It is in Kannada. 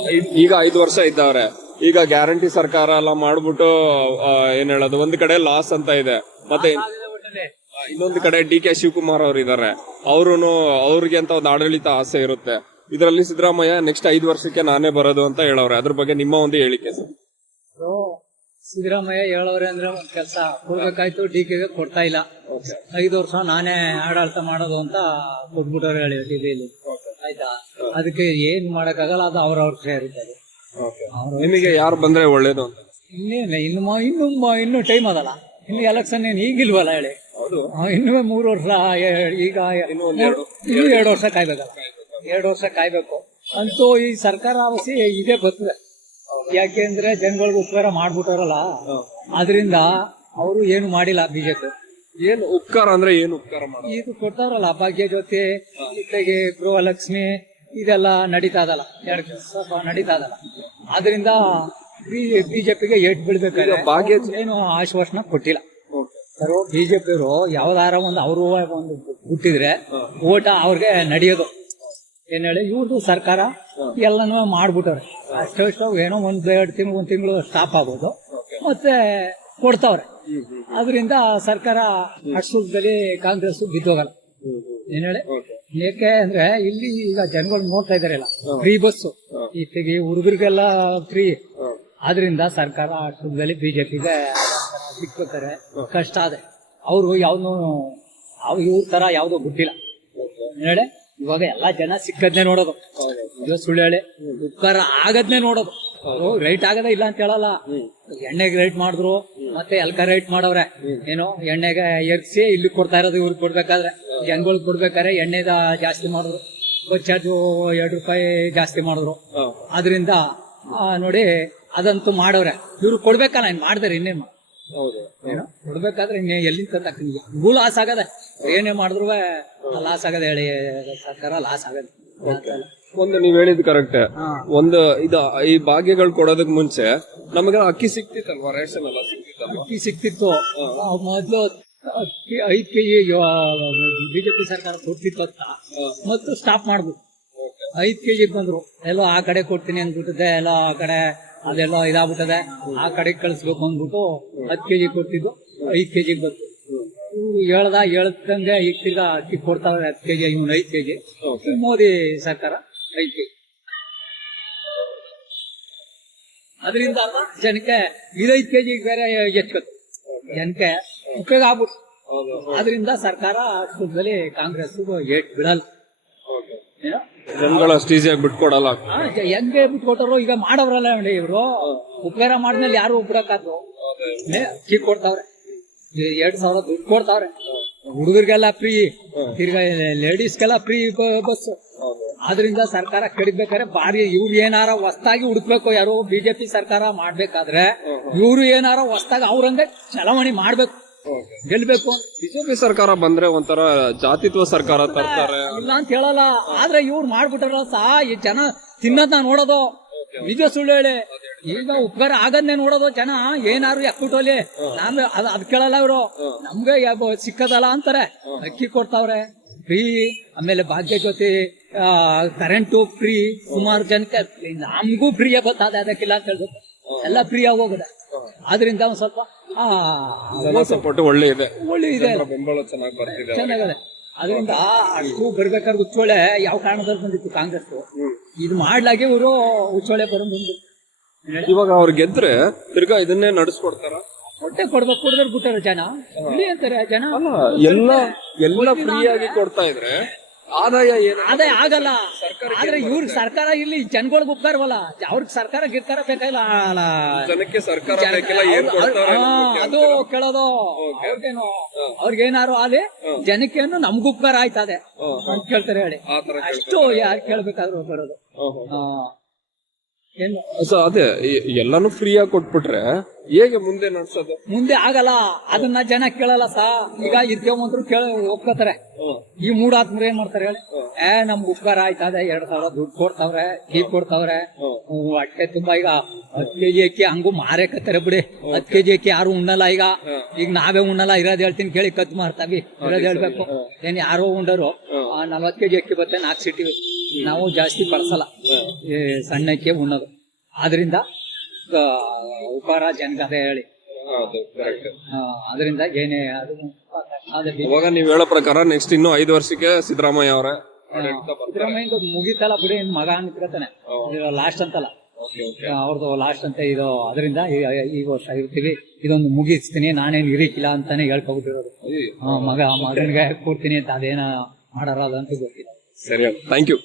ಈಗ 5 ವರ್ಷ ಇದ್ದವ್ರೆ. ಈಗ ಗ್ಯಾರಂಟಿ ಸರ್ಕಾರ ಎಲ್ಲ ಮಾಡ್ಬಿಟ್ಟು ಏನ್ ಹೇಳೋದು, ಒಂದ್ ಕಡೆ ಲಾಸ್ ಅಂತ ಇದೆ. ಮತ್ತೆ ಇನ್ನೊಂದು ಕಡೆ ಡಿ ಕೆ ಶಿವಕುಮಾರ್ ಅವರು ಇದಾರೆ. ಅವ್ರಿಗೆ ಅಂತ ಒಂದು ಆಡಳಿತ ಆಸೆ ಇರುತ್ತೆ. ಇದರಲ್ಲಿ ಸಿದ್ದರಾಮಯ್ಯ ನೆಕ್ಸ್ಟ್ 5 ವರ್ಷಕ್ಕೆ ನಾನೇ ಬರೋದು ಅಂತ ಹೇಳವ್ರೆ. ಅದ್ರ ಬಗ್ಗೆ ನಿಮ್ಮ ಒಂದು ಹೇಳಿಕೆ ಸರ್. ಸಿದ್ದರಾಮಯ್ಯ ಹೇಳವ್ರೆ ಅಂದ್ರೆ ಒಂದ್ ಕೆಲಸ ಕೊಡ್ಬೇಕಾಯ್ತು, ಡಿ ಕೆಗೆ ಕೊಡ್ತಾ ಇಲ್ಲ. 5 ವರ್ಷ ನಾನೇ ಆಡಳಿತ ಮಾಡೋದು ಅಂತ ಕೊಟ್ಬಿಟ್ಟವ್ರು ಹೇಳಿ ಟಿವಿಯಲ್ಲಿ. ಆಯ್ತಾ, ಅದಕ್ಕೆ ಏನ್ ಮಾಡಕ್ಕಾಗಲ್ಲ, ಅದು ಅವ್ರವ್ರ ಸೇರಿದ್ದಾರೆ. ನಿಮಗೆ ಯಾರು ಬಂದ್ರೆ ಒಳ್ಳೇದು ಅಂತ? ಇನ್ನು ಟೈಮ್ ಅದಲ್ಲ, ಇನ್ನು ಎಲೆಕ್ಷನ್ ಏನ್ ಈಗಿಲ್ವಲ್ಲ ಹೇಳಿ. ಇನ್ನು 3 ವರ್ಷ, ಈಗ ಇನ್ನು 2 ವರ್ಷ ಕಾಯ್ಬೇಕಲ್ಲ. 2 ವರ್ಷ ಕಾಯ್ಬೇಕು ಅಂತೂ ಈ ಸರ್ಕಾರ ಅವಶ್ಯ ಇದೇ ಬರ್ತದೆ. ಯಾಕೆಂದ್ರೆ ಜನಗಳಿಗೆ ಉಪಕಾರ ಮಾಡ್ಬಿಟ್ಟಾರಲ್ಲ, ಅದರಿಂದ ಅವರು ಏನು ಮಾಡಿಲ್ಲ. ಬಿಜೆಪಿ ಏನು ಉಪಕಾರ ಅಂದ್ರೆ ಏನು ಉಪಕಾರ ಮಾಡೋದು? ಇದು ಕೊಡ್ತಾರಲ್ಲ, ಭಾಗ್ಯ ಜೊತೆ ಜೊತೆಗೆ ಗೃಹಲಕ್ಷ್ಮಿ ಇದೆಲ್ಲ ನಡೀತಾ ಇದಲ್ಲ, 2 ವರ್ಷ ನಡೀತಾ ಇದಲ್ಲ. ಅದರಿಂದ ಬಿಜೆಪಿಗೆ ಏಟ್ ಬೀಳ್ಬೇಕಾದ್ರೆ ಭಾಗ್ಯ ಏನು ಆಶ್ವಾಸನ ಕೊಟ್ಟಿಲ್ಲ. ಬಿಜೆಪಿ ಅವರು ಯಾವ್ದಾರ ಒಂದು ಅವರು ಒಂದು ಹುಟ್ಟಿದ್ರೆ ಓಟ ಅವ್ರಿಗೆ ನಡೆಯೋದು. ಏನ್ ಹೇಳಿ, ಇವ್ರದ್ದು ಸರ್ಕಾರ ಎಲ್ಲನೂ ಮಾಡ್ಬಿಟ್ಟವ್ರೆ. ಅಷ್ಟು ಏನೋ 1-2 ತಿಂಗಳು ಸ್ಟಾಪ್ ಆಗೋದು, ಮತ್ತೆ ಕೊಡ್ತಾವ್ರೆ. ಅದರಿಂದ ಸರ್ಕಾರ ಅಷ್ಟುದಲ್ಲಿ ಕಾಂಗ್ರೆಸ್ ಬಿದ್ದೋಗಲ್ಲ. ಏನ್ ಹೇಳಿ, ಏಕೆ ಅಂದ್ರೆ ಇಲ್ಲಿ ಈಗ ಜನಗಳು ನೋಡ್ತಾ ಇದಾರಲ್ಲ, ಫ್ರೀ ಬಸ್ಸು ಇತ್ತಿಗೆ ಹುಡುಗರಿಗೆಲ್ಲ ಫ್ರೀ. ಆದ್ರಿಂದ ಸರ್ಕಾರ ಅಷ್ಟುದಲ್ಲಿ ಬಿಜೆಪಿಗೆ ಸಿಕ್ಬೇಕಾರೆ ಕಷ್ಟ ಅದೇ. ಅವರು ಯಾವ್ದು ಇವ್ರ ತರ ಯಾವ್ದು ಬಿಟ್ಟಿಲ್ಲ. ಹೇಳಿ, ಇವಾಗ ಎಲ್ಲಾ ಜನ ಸಿಕ್ಕದ್ನೇ ನೋಡೋದು. ಸುಳ್ಳು ಹೇಳಿ ಉಪಕಾರ ಆಗದ್ನೇ ನೋಡೋದು. ರೈಟ್ ಆಗದ ಇಲ್ಲ ಅಂತ ಹೇಳಲ್ಲ. ಎಣ್ಣೆಗೆ ರೈಟ್ ಮಾಡಿದ್ರು, ಮತ್ತೆ ಎಲ್ಕ ರೈಟ್ ಮಾಡವ್ರೆ. ಏನೋ ಎಣ್ಣೆಗೆ ಎರ್ಸಿ ಇಲ್ಲಿ ಕೊಡ್ತಾ ಇರೋದು, ಇವ್ರಿಗೆ ಕೊಡ್ಬೇಕಾದ್ರೆ ಜನಗಳಿಗೆ ಕೊಡ್ಬೇಕಾದ್ರೆ ಎಣ್ಣೆದ ಜಾಸ್ತಿ ಮಾಡಿದ್ರು. ಬಸ್ ಚಾರ್ಜು 2 ರೂಪಾಯಿ ಜಾಸ್ತಿ ಮಾಡಿದ್ರು. ಅದರಿಂದ ನೋಡಿ ಅದಂತೂ ಮಾಡವ್ರೆ. ಇವ್ರು ಕೊಡ್ಬೇಕಲ್ಲ, ಇನ್ ಮಾಡಿದ್ರೆ ಇನ್ನೇನು ಏನೋ ಕೊಡ್ಬೇಕಾದ್ರೆ ಎಲ್ಲಿಂದ ತಕ್ಕ ಲಾಸ್ ಆಗದೆ. ಏನೇ ಮಾಡಿದ್ರು ಲಾಸ್ ಆಗದೆ ಹೇಳಿ, ಸರ್ಕಾರ ಲಾಸ್ ಆಗದೆ. ಒಂದು ನೀವ್ ಹೇಳಿದ್ ಕರೆಕ್ಟ್. ಒಂದು ಈ ಭಾಗ್ಯಗಳು ಕೊಡೋದಕ್ ಮುಂಚೆ ನಮಗೆ ಅಕ್ಕಿ ಸಿಕ್ತಿತ್ತಲ್ವಾ, ರೇಷನ್ ಎಲ್ಲ ಸಿಕ್ತಿತ್ತಲ್ವಾ? ಅಕ್ಕಿ ಸಿಕ್ತಿತ್ತು ಮೊದ್ಲು. 5 ಕೆಜಿ ಬಿಜೆಪಿ ಸರ್ಕಾರ ಕೊಡ್ತಿತ್ತು ಅಂತ ಮತ್ತು ಸ್ಟಾಪ್ ಮಾಡ್ಬಿಟ್ಟು 5 ಕೆಜಿ ಬಂದ್ರು. ಎಲ್ಲೋ ಆ ಕಡೆ ಕೊಡ್ತೀನಿ ಅಂದ್ಬಿಟ್ಟಿದೆ, ಎಲ್ಲೋ ಆ ಕಡೆ ಅದೆಲ್ಲ ಇದಾಗ್ಬಿಟ್ಟದೆ. ಆ ಕಡೆಗೆ ಕಳಿಸ್ಬೇಕು ಅಂದ್ಬಿಟ್ಟು 10 ಕೆಜಿ ಕೊಡ್ತಿದ್ದು 5 ಕೆಜಿ ಬಂತು. ಹೇಳ್ದಂಗೆ ಈಗ ತಿರ್ಗಾ ಅಕ್ಕಿ ಕೊಡ್ತಾವ್ರೆ 10 ಕೆಜಿ, ಇವ್ನು 5 ಕೆಜಿ. ಮೋದಿ ಸರ್ಕಾರ 5 ಕೆಜಿ. ಅದರಿಂದ ಜನಕ್ಕೆ 5 ಕೆಜಿ ಬೇರೆ ಹೆಚ್ಚುತ್ತೆ, ಜನಕ್ಕೆ ಉಪಯೋಗ ಆಗ್ಬಿಟ್ಟು. ಅದರಿಂದ ಸರ್ಕಾರ ಅಷ್ಟರಲ್ಲಿ ಕಾಂಗ್ರೆಸ್ ಏಟ್ ಬಿಡಲ್ಲ. ಜನಗಳು ಅಷ್ಟು ಈಸಿಯಾಗಿ ಬಿಟ್ಕೊಡಲ್ಲ. ಹೆಂಗೆ ಬಿಟ್ಕೊಟ್ಟಾರೋ ಈಗ ಮಾಡವ್ರಲ್ಲ ಇವ್ರು. ಉಪಕಾರ ಮಾಡಿದ್ಮೇಲೆ ಯಾರು ಬಿಡಕ್ಕಾದ್ರು. ಅಕ್ಕಿ ಕೊಡ್ತಾವ್ರೆ, 2,000 ದುಡ್ಡು ಕೊಡ್ತಾವ್ರೆ. ಹುಡುಗರಿಗೆಲ್ಲ ಫ್ರೀ, ತಿರ್ಗಾ ಲೇಡೀಸ್ಗೆಲ್ಲ ಫ್ರೀ ಬಸ್. ಆದ್ರಿಂದ ಸರ್ಕಾರ ಕೆಡಬೇಕಾದ್ರೆ ಬಾರಿ ಇವ್ರು ಏನಾರ ಹೊಸ್ತಾಗಿ ಹುಡುಕ್ಬೇಕು. ಯಾರು ಬಿಜೆಪಿ ಸರ್ಕಾರ ಮಾಡ್ಬೇಕಾದ್ರೆ ಇವ್ರು ಏನಾರ ಹೊಸ್ತಾಗಿ ಅವ್ರಂಗೆ ಚಲಾವಣೆ ಮಾಡ್ಬೇಕು, ಗೆಲ್ಬೇಕು. ಬಿಜೆಪಿ ಸರ್ಕಾರ ಬಂದ್ರೆ ಒಂಥರ ಜಾತಿತ್ವ ಸರ್ಕಾರ ತರ್ತಾರೆ ಇಲ್ಲ ಅಂತ ಹೇಳಲ್ಲ. ಆದ್ರೆ ಇವ್ರು ಮಾಡ್ಬಿಟ್ಟಾರ ಈ ಜನ ತಿನ್ನೋದನ್ನ ನೋಡೋದು. ನಿಜ ಸುಳ್ಳು ಹೇಳಿ, ಈಗ ಉಪಕಾರ ಆಗದ್ನೇ ನೋಡೋದು ಜನ. ಏನಾರು ಯಾಕುಟೋಲಿ ನಾನು ಅದ್ ಕೇಳಲ್ಲ. ಇವ್ರು ನಮ್ಗೆ ಸಿಕ್ಕದಲ್ಲ ಅಂತಾರೆ. ಅಕ್ಕಿ ಕೊಡ್ತಾವ್ರೆ ಫ್ರೀ, ಆಮೇಲೆ ಭಾಗ್ಯ ಜೊತೆ ಕರೆಂಟು ಫ್ರೀ. ಸುಮಾರು ಜನಕ್ಕೆ ನಮಗೂ ಫ್ರೀಯೇ ಬರ್ತದೆ, ಅದಕ್ಕಿಲ್ಲ ಅಂತ ಹೇಳ್ಬೇಕು. ಎಲ್ಲ ಫ್ರೀ ಆಗಿ ಹೋಗಿದೆ. ಆದ್ರಿಂದ ಒಂದ್ ಸ್ವಲ್ಪ ಸಪೋರ್ಟ್ ಒಳ್ಳೆ ಇದೆ, ಬೆಂಬಲ ಚೆನ್ನಾಗಿದೆ. ಅದರಿಂದ ಅಷ್ಟು ಬರ್ಬೇಕಾದ್ರೆ ಉಚ್ಚೋಳೆ ಯಾವ ಕಾರಣದಲ್ಲಿ ಬಂದಿತ್ತು ಕಾಂಗ್ರೆಸ್, ಇದು ಮಾಡ್ಲಾಗಿ ಇವರು ಉಚ್ಚೋಳೆ ಬರೋದು. ಇವಾಗ ಅವ್ರು ಗೆದ್ರೆ ತಿರ್ಗಾ ಇದನ್ನೇ ನಡೆಸ್ಕೊಡ್ತಾರ. ಹೊಟ್ಟೆ ಕೊಡ್ಬೇಕು, ಕೊಡಿದ್ರೆ ಬಿಟ್ಟಾರ ಜನ. ಇಲ್ಲಿ ಅಂತಾರೆ ಜನ ಎಲ್ಲ ಫ್ರೀ ಆಗಿ ಕೊಡ್ತಾ ಇದ್ರೆ ಆದಾಯ ಆಗಲ್ಲ. ಆದ್ರೆ ಇವ್ರಿಗೆ ಸರ್ಕಾರ ಇಲ್ಲಿ ಜನಗಳಿಗೆ ಉಪಕಾರವಲ್ಲ. ಅವ್ರಿಗೆ ಸರ್ಕಾರ ಗಿರ್ಕಾರ ಬೇಕಾಗಿಲ್ಲ, ಜನಕ್ಕೆ ಸರ್ಕಾರ ಅದು ಕೇಳೋದು. ಅವ್ರಿಗೇನಾರು ಅಲ್ಲಿ ಜನಕ್ಕೇನು ನಮ್ಗೂ ಉಪಕಾರ ಆಯ್ತದೆ ಅಂತ ಕೇಳ್ತಾರೆ ಹೇಳಿ. ಅಷ್ಟು ಯಾರು ಕೇಳ್ಬೇಕಾದ್ರು ಬರೋದು. ಅದೇ ಎಲ್ಲಾನು ಫ್ರೀ ಆಗಿ ಕೊಟ್ಬಿಟ್ರೆ ಹೇಗೆ ಮುಂದೆ ನಡ್ಸೋದು? ಮುಂದೆ ಆಗಲ್ಲ, ಅದನ್ನ ಜನ ಕೇಳಲ್ಲ ಈಗ ಇದ್ಕೊಂಡ್ರು ಒಪ್ಕೋತಾರೆ. ಈ ಮೂಡಾತ್ಮರು ಏನ್ ಮಾಡ್ತಾರೆ ಹೇಳಿ, ನಮ್ಗೆ ಉಪಕಾರ ಆಯ್ತದೆ, 2,000 ದುಡ್ಡು ಕೊಡ್ತಾವ್ರೆ, ಕೀ ಕೊಡ್ತಾವ್ರೆ, ಹೊಟ್ಟೆ ತುಂಬಾ. ಈಗ 10 ಕೆಜಿ ಅಕ್ಕಿ ಹಂಗು ಮಾರೇಕತ್ತಾರೆ ಬಿಡಿ. 10 ಕೆಜಿ ಅಕ್ಕಿ ಯಾರು ಉಣ್ಣಲ್ಲ. ಈಗ ನಾವೇ ಉಣ್ಣಲ್ಲ. ಇರೋದ್ ಹೇಳ್ತೀನಿ ಕೇಳಿ, ಕತ್ ಮಾರ್ತಾವಿ. ಇರೋದ್ ಹೇಳ್ಬೇಕು. ಏನ್ ಯಾರೋ ಉಂಡರು 40 ಕೆಜಿ ಅಕ್ಕಿ ಬತ್ತೆ 4 ಸಿಟಿ. ನಾವು ಜಾಸ್ತಿ ಬಳಸಲ್ಲ. ಈ ಸಣ್ಣಕ್ಕೆ ಉಣ್ಣೋದು. ಆದ್ರಿಂದ ಉಪಹಾರ ಜನಗದ ಹೇಳಿ ಹೌದು ಕರೆಕ್ಟ್. ಅದರಿಂದ ಏನೇ ಅದು ಇವಾಗ ನೀವ್ ಹೇಳೋ ಪ್ರಕಾರ ನೆಕ್ಸ್ಟ್ ಇನ್ನು 5 ವರ್ಷಕ್ಕೆ ಸಿದ್ದರಾಮಯ್ಯ ಅವರೇ ಸಿದ್ದರಾಮಯ್ಯ ಮುಗಿತಲ್ಲ ಬಿಡಿ, ಮಗ ಅನ್ಕೊತಾನೆ ಲಾಸ್ಟ್ ಅಂತಲ್ಲ, ಅವ್ರದ್ದು ಲಾಸ್ಟ್ ಅಂತ ಇದು. ಅದರಿಂದ ಈ ವರ್ಷ ಇರ್ತೀವಿ, ಇದೊಂದು ಮುಗಿಸ್ತೀನಿ, ನಾನೇನು ಇರಿಕಿಲ್ಲ ಅಂತಾನೆ ಹೇಳ್ಕೊಬಿಟ್ಟಿರೋದು. ಮಗನಿಗೆ ಕೊಡ್ತೀನಿ ಅಂತ ಅದೇನ ಮಾಡಾರ ಅದಂತೂ ಗೊತ್ತಿಲ್ಲ. ಸರಿ, ಥ್ಯಾಂಕ್ ಯು.